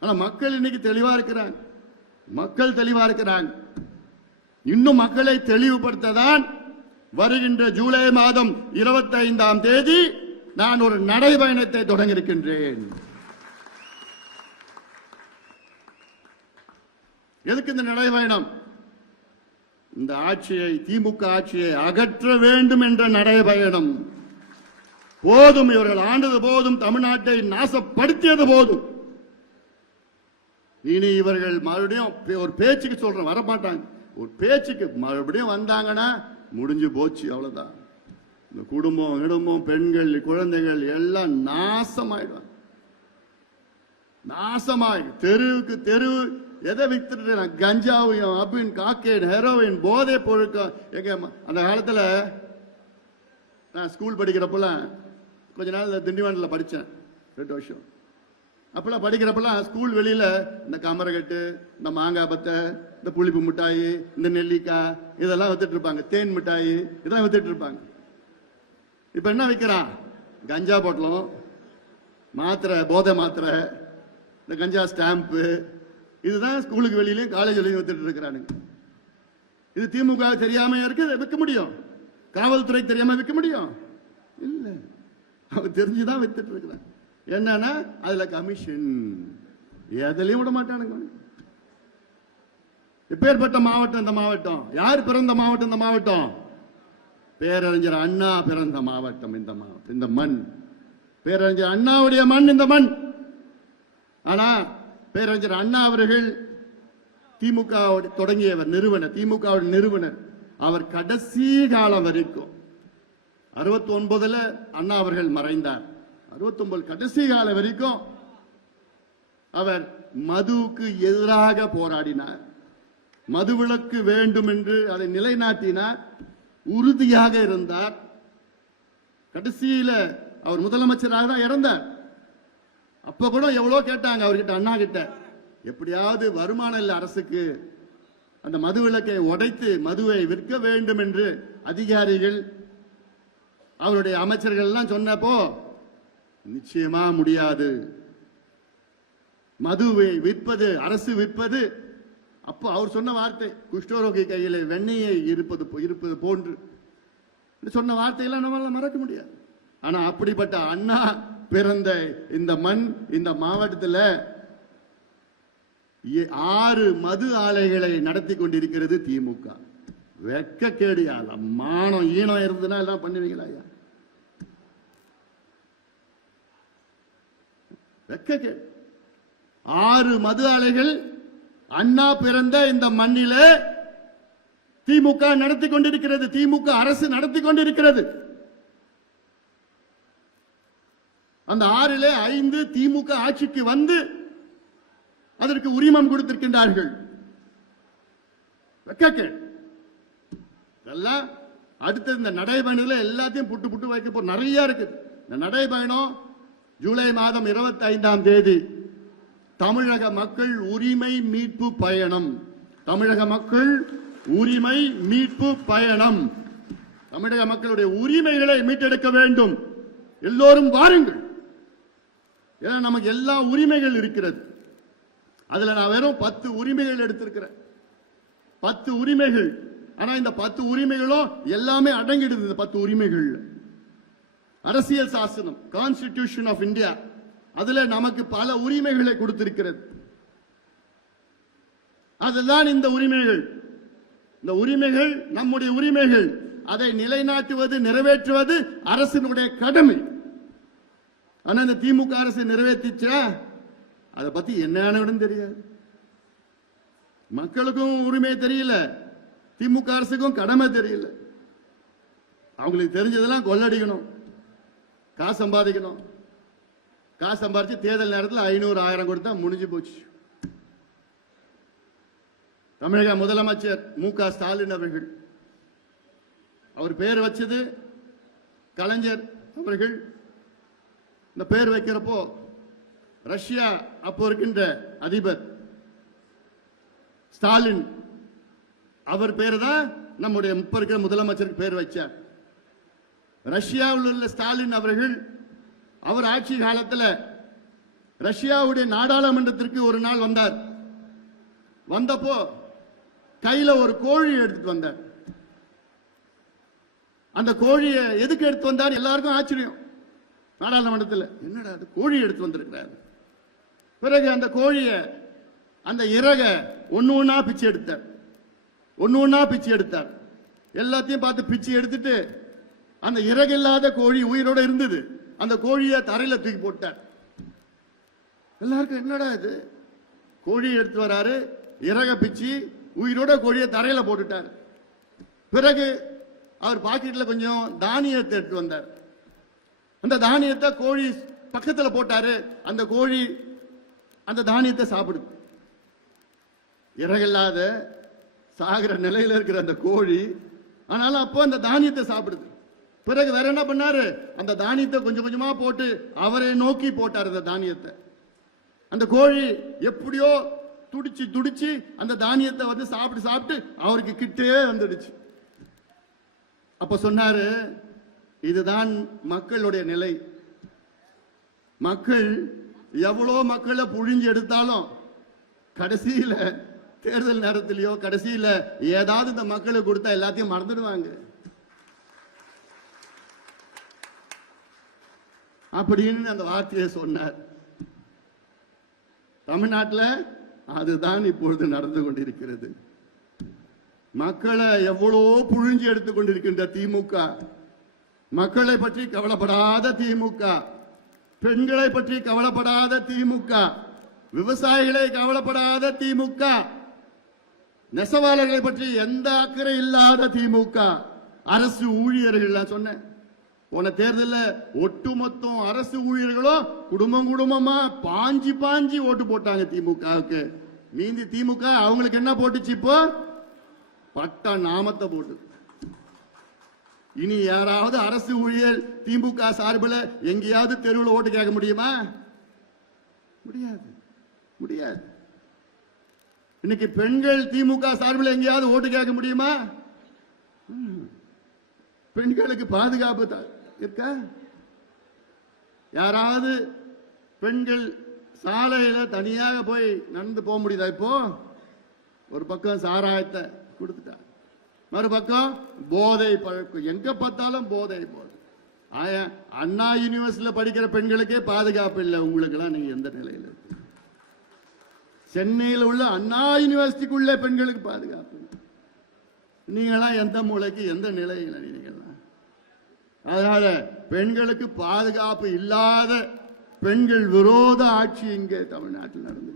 ஆனால் மக்கள் இன்னைக்கு தெளிவாக இருக்கிறாங்க. மக்கள் தெளிவாக இருக்கிறாங்க. இன்னும் மக்களை தெளிவுபடுத்ததான் வருகின்ற ஜூலை மாதம் இருபத்தைந்தாம் தேதி நான் ஒரு நடைபயணத்தை தொடங்க இருக்கின்றேன் எதுக்கு இந்த நடைபயணம்? இந்த ஆட்சியை திமுக ஆட்சியை அகற்ற வேண்டும் என்ற நடைபயணம். போதும் இவர்கள் ஆண்டது போதும் தமிழ்நாட்டை நாசப்படுத்தியது போதும். இனி இவர்கள் மறுபடியும் ஒரு பேச்சுக்கு சொல்றேன் வரமாட்டாங்க. ஒரு பேச்சுக்கு மறுபடியும் வந்தாங்கன்னா முடிஞ்சு போச்சு அவ்வளவுதான். இந்த குடும்பம் குடும்பம் பெண்கள் குழந்தைகள் எல்லாம் நாசமாயிடுவாங்க. நாசமாய் தெருவுக்கு தெரு எதை வித்துட்டு நான் கஞ்சாவையும் அபின் காக்கேன் ஹெரோயின் போதை பொழுக்கம் எங்க அந்த காலத்துல நான் ஸ்கூல் படிக்கிறப்பெல்லாம் கொஞ்ச நாள் திண்டிவனத்தில் படித்தேன் ரெண்டு வருஷம். அப்பெல்லாம் படிக்கிறப்பெல்லாம் ஸ்கூல் வெளியில இந்த கமரக்கட்டு இந்த மாங்காய் பத்தை இந்த புளிப்பு மிட்டாய் இந்த நெல்லிக்காய் இதெல்லாம் வித்துட்டு இருப்பாங்க. தேன் மிட்டாய் இதெல்லாம் வித்துட்டு இருப்பாங்க. இப்ப என்ன விற்கிறான் கஞ்சா பொட்டலம் மாத்திரை போதை மாத்திரை இந்த கஞ்சா ஸ்டாம்ப்பு இதுதான் ஸ்கூலுக்கு வெளியிலயும் காலேஜ்லயும் வித்துட்டு இருக்கிறானுங்க. இது திமுக தெரியாம இருக்கு விற்க முடியும். காவல்துறை தெரியாம விற்க முடியும். இல்லை அவன் தெரிஞ்சுதான் வித்துட்டு இருக்கிறான். என்னன்னா அதுல கமிஷன் எதுலையும் விட மாட்டானுங்க. அவனுங்க. எப்பேற்பட்ட மாவட்டம் இந்த மாவட்டம்? யார் பிறந்த மாவட்டம் இந்த மாவட்டம்? பேரறிஞர் அண்ணா பிறந்த மாவட்டம் இந்த மாவட்டம் இந்த மண். பேரறிஞர் அண்ணாவுடைய மண் இந்த மண். ஆனா பேரறிஞர் அண்ணா அவர்கள் திமுக தொடங்கியவர் நிறுவனர் திமுக நிறுவனர். அவர் கடைசி காலம் வரைக்கும். அறுபத்தி ஒன்பதுல அண்ணா அவர்கள் மறைந்தார். அறுபத்தொன்பது கடைசி காலம் வரைக்கும் அவர் மதுவுக்கு எதிராக போராடினார். மதுவிலக்கு வேண்டும் என்று அதை நிலைநாட்டினார். உறுதியாக இருந்தார். கடைசியில அவர் முதலமைச்சராக தான் இறந்தார். அப்ப கூட எவ்வளவு கேட்டாங்க அவர்கிட்ட அண்ணா கிட்ட. எப்படியாவது வருமானம் இல்லை அரசுக்கு அந்த மது விலக்கை உடைத்து மதுவை விற்க வேண்டும் என்று அதிகாரிகள் அவருடைய அமைச்சர்கள் எல்லாம் சொன்னப்போ நிச்சயமா முடியாது. மதுவை விற்பது அரசு விற்பது. அப்போ அவர் சொன்ன வார்த்தை குஷ்டோரோகி கையில் வெண்ணையை இருப்பது போ- இருப்பது போன்று. சொன்ன வார்த்தையெல்லாம் நம்மளால மறக்க முடியாது. ஆனா அப்படிப்பட்ட அண்ணா பிறந்த இந்த மண் இந்த மாவட்டத்தில் ஏ- ஆறு மது ஆலைகளை நடத்தி கொண்டிருக்கிறது திமுக வெக்க மானம் ஈனம் இருந்ததுன்னா எல்லாம் பண்ணுவீங்களா வெக்க ஆறு மது ஆலைகள் அண்ணா பிறந்த இந்த மண்ணிலே திமுக நடத்தி கொண்டிருக்கிறது. திமுக அரசு நடத்தி கொண்டிருக்கிறது. அந்த ஆறில ஐந்து திமுக ஆட்சிக்கு வந்து அதற்கு உரிமம் கொடுத்திருக்கின்றார்கள். வெக்கக்கேடு. இதெல்லாம் அடுத்தது இந்த நடைபயணத்தில் எல்லாத்தையும் புட்டு புட்டு வைக்க போ நிறைய இருக்குது. இந்த நடைபயணம் ஜூலை மாதம் இருபத்தி ஐந்தாம் தேதி தமிழக மக்கள் உரிமை மீட்பு பயணம். தமிழக மக்கள் உரிமை மீட்பு பயணம். தமிழக மக்களுடைய உரிமைகளை மீட்டெடுக்க வேண்டும். எல்லோரும் வாருங்கள். ஏன்னா நமக்கு எல்லா உரிமைகள் இருக்கிறது. அதுல நான் வெறும் பத்து உரிமைகள் எடுத்திருக்கிறேன். பத்து உரிமைகள். ஆனா இந்த பத்து உரிமைகளும் எல்லாமே அடங்கிடுது இந்த பத்து உரிமைகள் அரசியல் சாசனம் கான்ஸ்டிடியூஷன் ஆஃப் இந்தியா அதுல நமக்கு பல உரிமைகளை கொடுத்திருக்கிறது. அதுதான் இந்த உரிமைகள். இந்த உரிமைகள் நம்முடைய உரிமைகள். அதை நிலைநாட்டுவது நிறைவேற்றுவது அரசினுடைய கடமை. ஆனா இந்த திமுக அரசு நிறைவேற்றிச்சா? அதை பத்தி என்னன்னு தெரியாது. மக்களுக்கும் உரிமை தெரியல. திமுக அரசுக்கும் கடமை தெரியல. அவங்களுக்கு தெரிஞ்சதெல்லாம் கொள்ளடிக்கணும். காசு சம்பாதிக்கணும். காசு சம்பாதிச்சு தேர்தல் நேரத்தில் ஐநூறு ஆயிரம் கொடுத்தா முடிஞ்சு போச்சு. தமிழக முதலமைச்சர் மு க ஸ்டாலின் அவர்கள் அவர் பேர் வச்சது கலைஞர் அவர்கள். இந்த பேர் வைக்கிறப்போ ரஷ்யா அப்போ இருக்கின்ற அதிபர் ஸ்டாலின் அவர் பேர் தான் நம்முடைய இப்ப இருக்கிற முதலமைச்சருக்கு பேர் வச்சார். ரஷ்யாவில் உள்ள ஸ்டாலின் அவர்கள் அவர் ஆட்சி காலத்தில் ரஷ்யாவுடைய நாடாளுமன்றத்திற்கு ஒரு நாள் வந்தார். வந்தப்போ கையில் ஒரு கோழி எடுத்துட்டு வந்தார். அந்த கோழியை எதுக்கு எடுத்து வந்தார்? எல்லாருக்கும் ஆச்சரியம். நாடாளுமன்றத்தில் என்னடா அது? கோழி எடுத்து வந்திருக்கிறார். பிறகு அந்த கோழியை அந்த இறக ஒன்று ஒன்றா பிச்சு எடுத்தார். ஒன்று ஒன்றா பிச்சு எடுத்தார். எல்லாத்தையும் பார்த்து பிச்சு எடுத்துட்டு அந்த இறகு இல்லாத கோழி உயிரோட இருந்தது. அந்த கோழியை தரையில தூக்கி போட்டார் எல்லாருக்கும் என்னடா இது? கோழி எடுத்து வராரு. இறக பிச்சு உயிரோட கோழியை தரையில போட்டுட்டார். பிறகு அவர் பாக்கெட்ல கொஞ்சம் தானியத்தை எடுத்து வந்தார். அந்த தானியத்தை கோழி பக்கத்துல போட்டாரு. அந்த கோழி அந்த தானியத்தை சாப்பிடுது. இறகில்லாத சாகிற நிலையில இருக்கிற அந்த கோழி ஆனாலும் அப்போ அந்த தானியத்தை சாப்பிடுது. பிறகு வேற என்ன பண்ணாரு? அந்த தானியத்தை கொஞ்சம் கொஞ்சமா போட்டு அவரை நோக்கி போட்டார் அந்த தானியத்தை. அந்த கோழி எப்படியோ துடிச்சு துடிச்சு அந்த தானியத்தை வந்து சாப்பிட்டு சாப்பிட்டு அவருக்கு கிட்டே வந்துடுச்சு. அப்ப சொன்னாரு இதுதான் மக்களுடைய நிலை. மக்கள் எவ்வளோ மக்களை புழிஞ்சு எடுத்தாலும் கடைசியில தேர்தல் நேரத்திலேயோ கடைசியில ஏதாவது இந்த மக்களை கொடுத்தா எல்லாத்தையும் மறந்துடுவாங்க. அப்படின்னு அந்த வார்த்தையை சொன்னார். தமிழ்நாட்டில் அதுதான் இப்பொழுது நடந்து கொண்டிருக்கிறது. மக்களை எவ்வளோ புழிஞ்சு எடுத்துக் கொண்டிருக்கின்ற திமுக. மக்களை பற்றி கவலைப்படாத திமுக. பெண்களை பற்றி கவலைப்படாத திமுக. விவசாயிகளை கவலைப்படாத திமுக. நெசவாளர்களை பற்றி எந்த அக்கறை இல்லாத திமுக. அரசு ஊழியர்கள் சொன்னேன். போன தேர்தலில் ஒட்டுமொத்தம் அரசு ஊழியர்களும் குடும்பம் குடும்பமா பாஞ்சி பாஞ்சி ஓட்டு போட்டாங்க திமுகவுக்கு. மீந்தி திமுக அவங்களுக்கு என்ன போட்டுச்சு இப்போ? பட்ட நாமத்தை போட்டு இனி யாராவது அரசு ஊழியர் திமுக சார்பில் எங்கேயாவது தெருவில் ஓட்டு கேட்க முடியுமா? முடியாது. முடியாது. இன்னைக்கு பெண்கள் திமுக சார்பில் எங்கேயாவது ஓட்டு கேட்க முடியுமா? பெண்களுக்கு பாதுகாப்பு த- இருக்கா? யாராவது பெண்கள் சாலையில தனியாக போய் நடந்து போக முடியுதா இப்போ? ஒரு பக்கம் சாராயத்தை கொடுத்துட்டா. மறுபக்கம் போதை பழக்கம் எங்க பார்த்தாலும் போதை போதை ஆயா அண்ணா யூனிவர்சிட்டியில படிக்கிற பெண்களுக்கே பாதுகாப்பு இல்லை. உங்களுக்கெல்லாம் நீங்க எந்த நிலையில் இருக்கு சென்னையில் உள்ள அண்ணா யூனிவர்சிட்டிக்குள்ளே பெண்களுக்கு பாதுகாப்பு நீங்களாம் எந்த மூலைக்கு எந்த நிலையில் நீங்கள் அதனால பெண்களுக்கு பாதுகாப்பு இல்லாத பெண்கள் விரோத ஆட்சி இங்கே தமிழ்நாட்டில் நடந்தது